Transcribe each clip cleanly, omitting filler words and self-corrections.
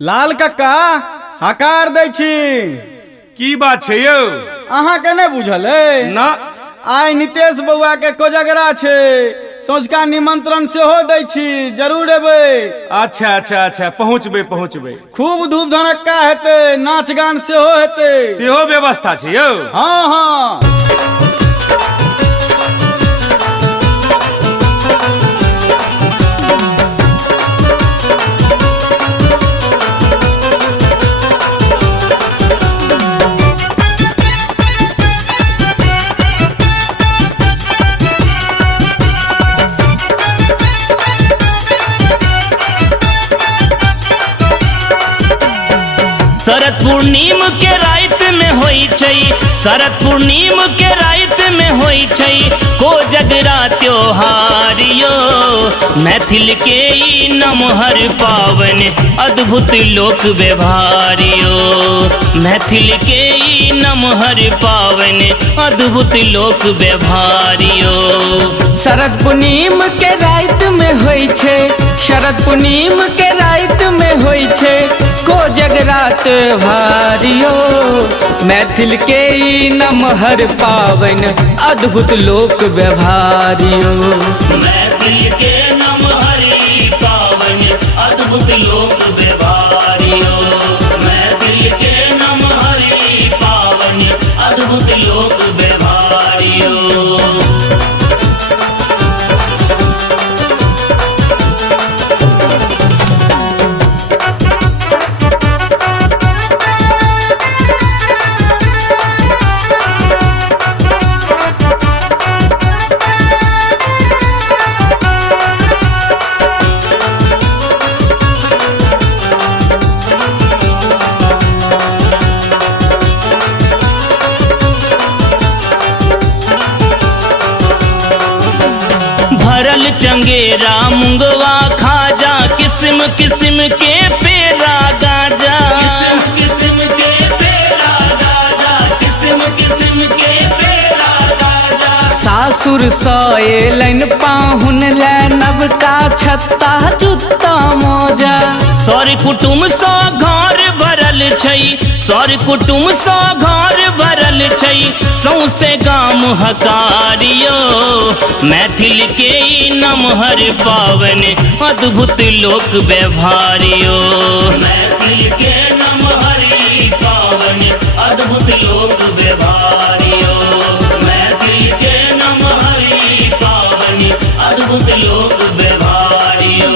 लाल कक्का हकार दै छी। की बात छै यौ? अहाँ के नहीं बुझल है ना। आइ नीतीश बउआ के कोजगरा छै, सोझका निमंत्रण सेहो दै छी, जरूर एबै। अच्छा अच्छा अच्छा, पहुँचबै। खूब धूप धड़क्का हेतै, नाच गान सेहो हेतै। सेहो व्यवस्था छै यौ? हाँ हाँ। शरद पूर्णिम के रात में होई छै, शरद पूर्णिम के रात में होई छै कोजगरा त्योहार यो। मैथिल के ई नमहर पावन अद्भुत लोक व्यवहार यो। मैथिल के ई नमहर पावन अद्भुत लोक व्यवहार यो। शरद पूर्णिम के रात में होई छै, शरद पूर्णिम के रात में होई छै कोजगरा त्योहार यो। मैथिल के ई नमहर पावन अद्भुत लोक व्यवहार यो। मैथिल के नमहर ई पावन अद्भुत लोक व्यवहार यो। मैथिल के नमहर ई पावन अद्भुत लोक व्यवहार यो। भरल चंगेरा मुंगवा खाजा, किस्म किस्म के पेड़ा गाजा। किस्म किस्म के पेड़ा गाजा, किस्म किस्म के पेड़ा गाजा। सासुर सँ एलैन पाहुन ले नवका छत्ता जुत्ता मोजा। सर कुटुम सँ घर भरल छै, सर कुटुम सँ घर भरल छै सौंसे गाम हकारियो। मैथिल के ई नमहर पावन अद्भुत लोक व्यवहारियो। मैथिल के नमहर ई पावन अद्भुत लोक व्यवहारियो। मैथिल के नमहर ई पावन अद्भुत लोक व्यवहारियो।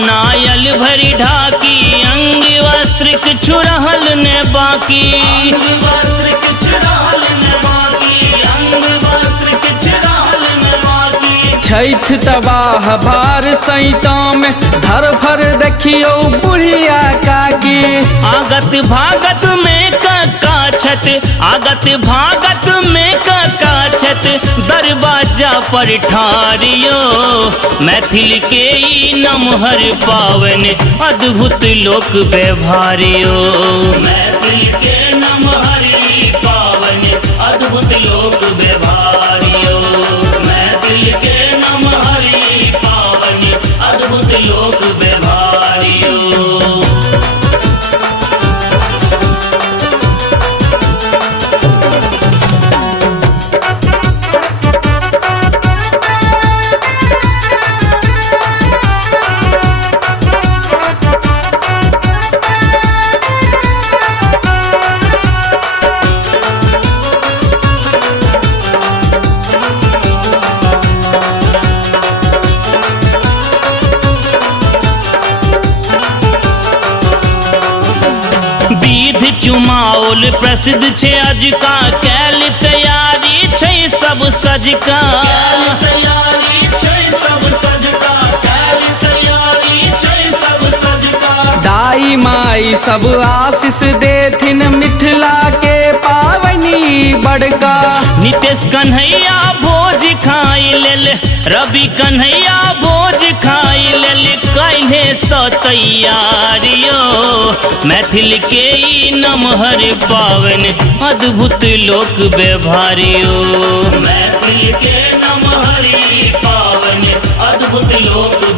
नायल भरी ढाकी, अंग वस्त्र किछु रहल ने बाकी। अंग वस्त्र किछु रहल ने बाकी, अंग वस्त्र किछु रहल ने बाकी। छैठ तबाह भार सैता में धरफर देखियो बुढ़िया काकी। आगत भागत में कक्का छत, आगत भागत में कक्का छत दरवाजा पर ठारियो। मैथिल के ई नमहर पावन अद्भुत लोक व्यवहारियो। मैथिल के नमहर ई पावन अद्भुत लोक व्यवहारियो। मैथिल के नमहर ई पावन अद्भुत लोक व्यवहारियो। चुमाओल प्रसिद्ध छे अजका, कैल तैयारी छै सब सजका। कैल तैयारी छै सब सजका, कैल तैयारी छै सब सजका। दाई माई सब आशीष देथिन मिथिला के कन्हैया भोज खाई लेल, रवि कन्हैया भोज खाई लेल काल्हे स तैयारियो। मैथिल के ई नमहर पावन अद्भुत लोक व्यवहारियो। मैथिल के नमहर पावन अद्भुत लोक